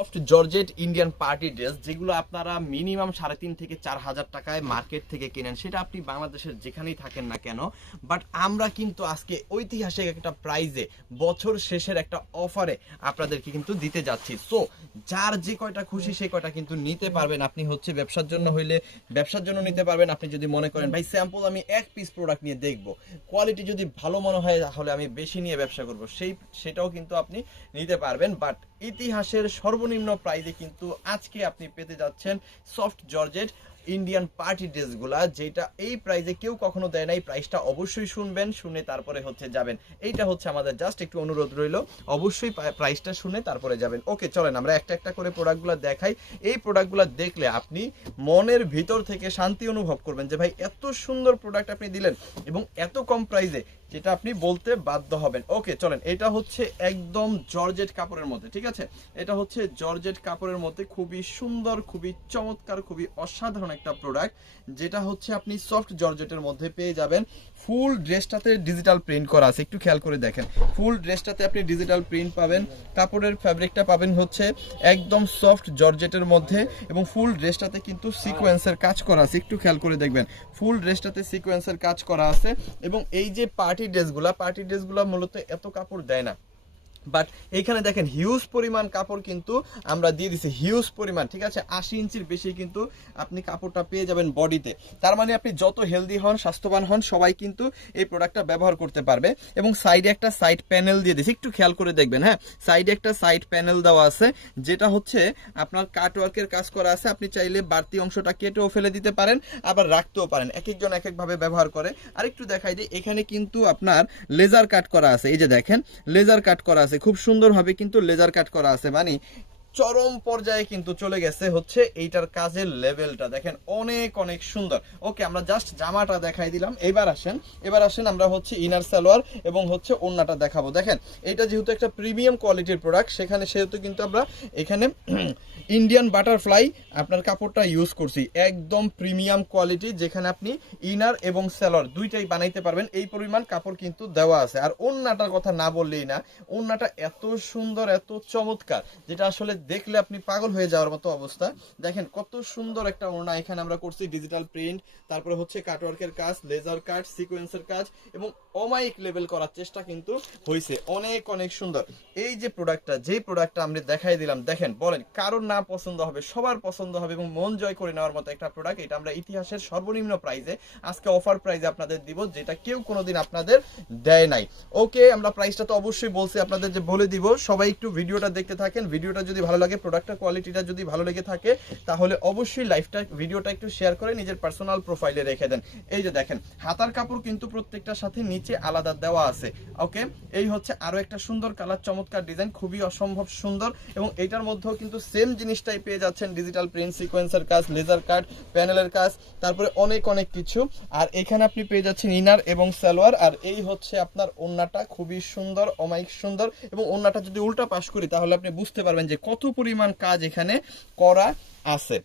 Soft georgette Indian party dress যেগুলো আপনারা minimum সাড়ে তিন থেকে চার হাজার টাকায় মার্কেট থেকে কেনেন, সেটা আপনি বাংলাদেশের যেখানেই থাকেন না কেন। বাট আমরা কিন্তু আজকে ঐতিহাসিক একটা প্রাইজে বছর শেষের একটা অফারে আপনাদেরকে কিন্তু দিতে যাচ্ছি। সো যার যে কয়টা খুশি সেই কয়টা কিন্তু নিতে পারবেন। আপনি হচ্ছে ব্যবসার জন্য হইলে ব্যবসার জন্য নিতে পারবেন। আপনি যদি মনে করেন, ভাই স্যাম্পল আমি এক পিস প্রোডাক্ট নিয়ে দেখব। কোয়ালিটি যদি ভালো মনে হয়, তাহলে আমি বেশি নিয়ে ব্যবসা করব। সেই, সেটাও কিন্তু আপনি নিতে পারবেন। বাট ইতিহাসের সর্বনিম্ন প্রাইজে কিন্তু আজকে আপনি পেতে যাচ্ছেন সফট জর্জেট ইন্ডিয়ান পার্টি ড্রেসগুলা, যেটা এই প্রাইজে কেউ কখনো দেয় না এই প্রাইসটা অবশ্যই শুনবেন, শুনে তারপরে হচ্ছে যাবেন। এইটা হচ্ছে আমাদের জাস্ট একটু অনুরোধ রইল। অবশ্যই প্রাইসটা শুনে তারপরে যাবেন। ওকে, চলেন আমরা একটা একটা করে প্রোডাক্টগুলো দেখাই। এই প্রোডাক্টগুলো দেখলে আপনি মনের ভিতর থেকে শান্তি অনুভব করবেন যে, ভাই, এত সুন্দর প্রোডাক্ট আপনি দিলেন এবং এত কম প্রাইজে যেটা আপনি বলতে বাধ্য হবেন। ওকে চলেন। এটা হচ্ছে একদম জর্জেট কাপড়ের মধ্যে, ঠিক আছে? এটা হচ্ছে জর্জেট কাপড়ের মধ্যে খুবই সুন্দর, খুবই চমৎকার, খুবই অসাধারণ একটা প্রোডাক্ট যেটা হচ্ছে আপনি সফট জর্জেটের মধ্যে পেয়ে যাবেন। ফুল ড্রেসটাতে ডিজিটাল প্রিন্ট করা আছে, একটু খেয়াল করে দেখেন। ফুল ড্রেসটাতে আপনি ডিজিটাল প্রিন্ট পাবেন। কাপড়ের ফ্যাব্রিকটা পাবেন হচ্ছে একদম সফট জর্জেটের মধ্যে এবং ফুল ড্রেসটাতে কিন্তু সিকোয়েন্সের কাজ করা আছে, একটু খেয়াল করে দেখবেন। ফুল ড্রেসটাতে সিকোয়েন্সের কাজ করা আছে এবং এই যে পার্টি ড্রেসগুলা পার্টি ড্রেসগুলা মূলত এত কাপড় দেয় না। বাট এইখানে দেখেন হিউজ পরিমাণ কাপড় কিন্তু আমরা দিয়ে দিছি। হিউজ পরিমাণ, ঠিক আছে? আশি ইঞ্চির বেশি কিন্তু আপনি কাপড়টা পেয়ে যাবেন বডিতে তার মানে আপনি যত হেলদি হন, স্বাস্থ্যবান হন, সবাই কিন্তু এই প্রোডাক্টটা ব্যবহার করতে পারবে। এবং সাইডে একটা সাইড প্যানেল দিয়ে দিছি। একটু খেয়াল করে দেখবেন হ্যাঁ? সাইডে একটা সাইড প্যানেল দেওয়া আছে, যেটা হচ্ছে আপনার কাটওয়ার্কের কাজ করা আছে। আপনি চাইলে বাড়তি অংশটা কেটেও ফেলে দিতে পারেন, আবার রাখতেও পারেন। এক একজন এক একভাবে ব্যবহার করে। আরেকটু দেখাই দিই এখানে কিন্তু আপনার লেজার কাট করা আছে। এই যে দেখেন লেজার কাট করা আছে। খুব সুন্দরভাবে কিন্তু লেজার কাট করা আছে মানে চরম পর্যায়ে কিন্তু চলে গেছে হচ্ছে এইটার কাজের লেভেলটা। দেখেন, অনেক অনেক সুন্দর। ওকে, আমরা জাস্ট জামাটা দেখাই দিলাম। এবার আসেন এবার আসেন আমরা হচ্ছে ইনার সালোয়ার এবং হচ্ছে ওন্নাটা দেখাবো। দেখেন এটা যেহেতু একটা প্রিমিয়াম কোয়ালিটির প্রোডাক্ট সেখানে সেহেতু কিন্তু আমরা এখানে ইন্ডিয়ান বাটারফ্লাই আপনার কাপড়টা ইউজ করছি। একদম প্রিমিয়াম কোয়ালিটি যেখানে আপনি ইনার এবং সেলর দুইটাই বানাইতে পারবেন। এই পরিমাণ কাপড় কিন্তু দেওয়া আছে। আর ওন্নাটার কথা না বললেই না ওন্নাটা এত সুন্দর, এত চমৎকার, যেটা আসলে দেখলে আপনি পাগল হয়ে যাওয়ার মতো অবস্থা। দেখেন কত সুন্দর একটা ওড়না এখানে আমরা করছি ডিজিটাল প্রিন্ট তারপরে হচ্ছে কাটওয়ার্কের কাজ লেজার কাট সিকোয়েন্সের কাজ এবং অমাইক লেভেল করার চেষ্টা কিন্তু হয়েছে অনেক অনেক সুন্দর। এই যে প্রোডাক্টটা যেই প্রোডাক্টটা আমরা দেখাই দিলাম, দেখেন, বলেন, কারোর না পছন্দ হবে, সবার পছন্দ হবে এবং মন জয় করে নেওয়ার মতো একটা প্রোডাক্ট এটা আমরা ইতিহাসের সর্বনিম্ন প্রাইজে আজকে অফার প্রাইজে আপনাদের দিব, যেটা কেউ কোনোদিন আপনাদের দেয় নাই। ওকে আমরা প্রাইসটা তো অবশ্যই বলছি, আপনাদের যে বলে দিব, সবাই একটু ভিডিওটা দেখতে থাকেন। ভিডিওটা যদি ভালো লাগে প্রোডাক্টের কোয়ালিটিটা যদি ভালো লেগে থাকে, তাহলে অবশ্যই লাইফটা ভিডিওটা একটু শেয়ার করে নিজের পার্সোনাল প্রোফাইলে রেখে দেন। এই যে দেখেন, হাতার কাপড় কিন্তু প্রত্যেকটার সাথে নিচে আলাদা দেওয়া আছে ওকে এই হচ্ছে আরও একটা সুন্দর কালার চমৎকার ডিজাইন খুবই অসম্ভব সুন্দর এবং এটার মধ্যেও কিন্তু সেম জিনিসটাই পেয়ে যাচ্ছেন ডিজিটাল প্রিন্ট সিকোয়েন্সের কাজ লেজার কাট প্যানেলের কাজ, তারপরে অনেক অনেক কিছু। আর এখানে আপনি পেয়ে যাচ্ছেন ইনার এবং সালোয়ার, আর এই হচ্ছে আপনার ওন্নাটা খুবই সুন্দর অমাইক সুন্দর এবং ওন্নাটা যদি উল্টা পাশ করি, তাহলে আপনি বুঝতে পারবেন যে কত পরিমাণ কাজ এখানে করা আছে।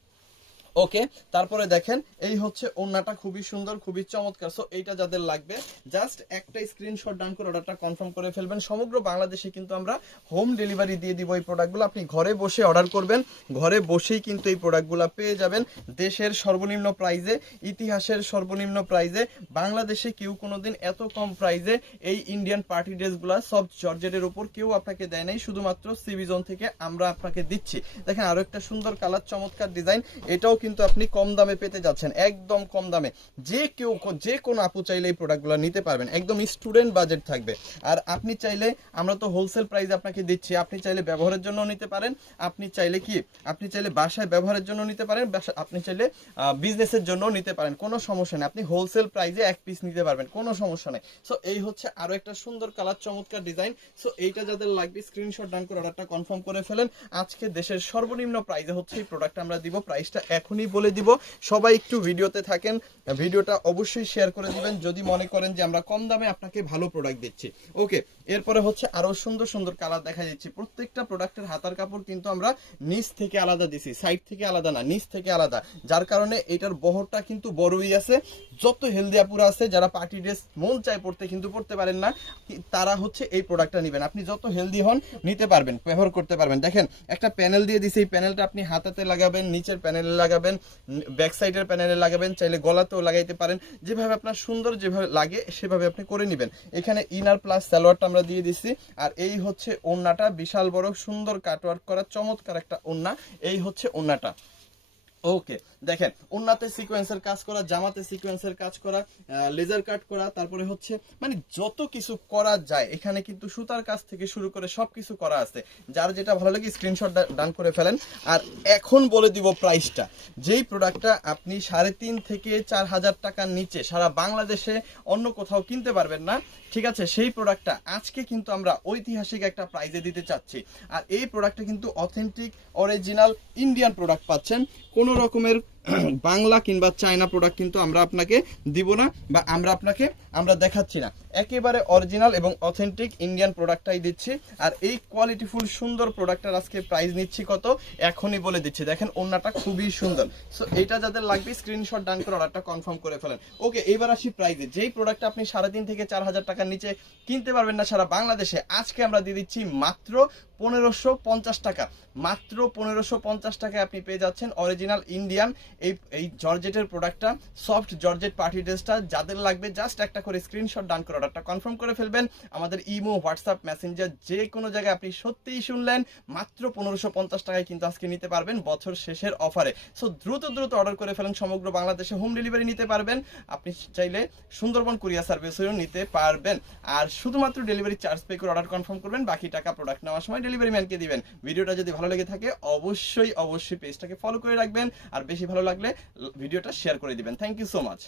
ওকে তারপরে দেখেন, এই হচ্ছে ওন্নাটা খুবই সুন্দর, খুবই চমৎকার। সো এইটা যাদের লাগবে জাস্ট একটা স্ক্রিনশট ডান করে অর্ডারটা কনফার্ম করে ফেলবেন। সমগ্র বাংলাদেশে কিন্তু আমরা হোম ডেলিভারি দিয়ে দিব এই প্রোডাক্টগুলো আপনি ঘরে বসে অর্ডার করবেন, ঘরে বসেই কিন্তু এই প্রোডাক্টগুলো পেয়ে যাবেন। দেশের সর্বনিম্ন প্রাইজে ইতিহাসের সর্বনিম্ন প্রাইজে বাংলাদেশে কেউ কোনোদিন এত কম প্রাইজে এই ইন্ডিয়ান পার্টি ড্রেসগুলো সব জর্জেটের উপর কেউ আপনাকে দেয় নাই। শুধুমাত্র সিভিজন থেকে আমরা আপনাকে দিচ্ছি। দেখেন, আরও একটা সুন্দর কালার চমৎকার ডিজাইন এটাও কিন্তু আপনি কম দামে পেতে যাচ্ছেন, একদম কম দামে। যে কেউ যে কোনো আপু চাইলে এই প্রোডাক্টগুলো নিতে পারবেন, একদম স্টুডেন্ট বাজেট থাকবে। আর আপনি চাইলে, আমরা তো হোলসেল প্রাইস আপনাকে দিচ্ছি, আপনি চাইলে ব্যবহারের জন্য নিতে পারেন, আপনি চাইলে কি, আপনি চাইলে বাসায় ব্যবহারের জন্য নিতে পারেন আপনি চাইলে বিজনেসের জন্য নিতে পারেন, কোনো সমস্যা নেই, আপনি হোলসেল প্রাইসে এক পিস নিতে পারবেন, কোনো সমস্যা নেই। সো এই হচ্ছে আরও একটা সুন্দর কালার চমৎকার ডিজাইন সো এইটা যাদের লাগবে স্ক্রিনশট ডান করে অর্ডারটা কনফার্ম করে ফেলেন। আজকে দেশের সর্বনিম্ন প্রাইসে হচ্ছে এই প্রোডাক্ট আমরা দিব প্রাইসটা এখনই বলে দিব, সবাই একটু ভিডিওতে থাকেন। ভিডিওটা অবশ্যই শেয়ার করে দিবেন, যদি মনে করেন যে আমরা কম দামে আপনাকে ভালো প্রোডাক্ট দিচ্ছি। ওকে এরপরে হচ্ছে আরও সুন্দর সুন্দর কালার দেখা যাচ্ছে। প্রত্যেকটা প্রোডাক্টের হাতার কাপড় কিন্তু আমরা নিচ থেকে আলাদা দিছি সাইড থেকে আলাদা না, নিচ থেকে আলাদা। যার কারণে এটার বহরটা কিন্তু বড়ই আছে। যত হেলদি আপুরা আছে, যারা পার্টি ড্রেস মন চায় পড়তে কিন্তু পড়তে পারেন না তারা হচ্ছে এই প্রোডাক্টটা নেবেন। আপনি যত হেলদি হন, নিতে পারবেন, ব্যবহার করতে পারবেন। দেখেন, একটা প্যানেল দিয়ে দিছি, এই প্যানেলটা আপনি হাতাতে লাগাবেন, নিচের প্যানেলে লাগাবেন। ব্যাক সাইডের প্যানেলে লাগাবেন, চাইলে গলাতেও লাগাইতে পারেন। যেভাবে আপনার সুন্দর যেভাবে লাগে, সেভাবে আপনি করে নেবেন। এখানে ইনার প্লাস সালোয়ারটা আমরা দিয়ে দিচ্ছি আর এই হচ্ছে ওন্নাটা, বিশাল বড়, সুন্দর কাটওয়ার্ক করা, চমৎকার একটা ওন্না। এই হচ্ছে ওন্নাটা। ওকে দেখেন উন্নাতে সিকোয়েন্সের কাজ করা, জামাতে সিকোয়েন্সের কাজ করা লেজার কাট করা, তারপরে হচ্ছে মানে যত কিছু করা যায়, এখানে কিন্তু সুতার কাজ থেকে শুরু করে সব কিছু করা আছে। যার যেটা ভালো লাগে স্ক্রিনশট ডান করে ফেলেন। আর এখন বলে দিব প্রাইসটা যেই প্রোডাক্টটা আপনি সাড়ে তিন থেকে চার হাজার টাকার নিচে সারা বাংলাদেশে অন্য কোথাও কিনতে পারবেন না, ঠিক আছে? সেই প্রোডাক্টটা আজকে কিন্তু আমরা ঐতিহাসিক একটা প্রাইজে দিতে চাচ্ছি। আর এই প্রোডাক্টটা কিন্তু অথেন্টিক অরিজিনাল ইন্ডিয়ান প্রোডাক্ট পাচ্ছেন। কোনো রকমের বাংলা কিংবা চায়না প্রোডাক্ট কিন্তু আমরা আপনাকে দিব না বা আমরা আপনাকে আমরা দেখাচ্ছি না। একেবারে অরিজিনাল এবং অথেন্টিক ইন্ডিয়ান প্রোডাক্টটাই দিচ্ছি। আর এই কোয়ালিটিফুল সুন্দর প্রোডাক্টটার আজকে প্রাইস নিচ্ছি কত? এখনই বলে দিচ্ছি। দেখেন ওন্নাটা খুবই সুন্দর। সো এটা যাদের লাগবে স্ক্রিনশট ডান করে অর্ডারটা কনফার্ম করে ফেলেন। ওকে এবার আসি প্রাইসে যেই প্রোডাক্টটা আপনি সাড়ে তিন থেকে চার হাজার টাকার নিচে কিনতে পারবেন না সারা বাংলাদেশে, আজকে আমরা দিয়ে দিচ্ছি মাত্র পনেরোশো পঞ্চাশ টাকা। মাত্র পনেরোশো পঞ্চাশ টাকায় আপনি পেয়ে যাচ্ছেন অরিজিনাল ইন্ডিয়ান এই এই জর্জেটের প্রোডাক্টটা সফট জর্জেট পার্টি ড্রেসটা যাদের লাগবে জাস্ট একটা করে স্ক্রিনশট ডান করে অর্ডারটা কনফার্ম করে ফেলবেন। আমাদের ইমো হোয়াটসঅ্যাপ মেসেঞ্জার যে কোনো জায়গায় আপনি সত্যিই শুনলেন, মাত্র পনেরোশো পঞ্চাশ টাকায় কিন্তু আজকে নিতে পারবেন বছর শেষের অফারে সো দ্রুত দ্রুত অর্ডার করে ফেলেন সমগ্র বাংলাদেশে হোম ডেলিভারি নিতে পারবেন। আপনি চাইলে সুন্দরবন কুরিয়ার সার্ভিসেও নিতে পারবেন। আর শুধুমাত্র ডেলিভারি চার্জ পে করে অর্ডার কনফার্ম করবেন, বাকি টাকা প্রোডাক্ট নেওয়ার সময় ডেলিভারি ম্যানকে দিবেন। ভিডিওটা যদি ভালো লেগে থাকে, অবশ্যই অবশ্যই পেজটাকে ফলো করে রাখবেন। আর বেশি ভালো লাগলে ভিডিওটা শেয়ার করে দিবেন। Thank you so much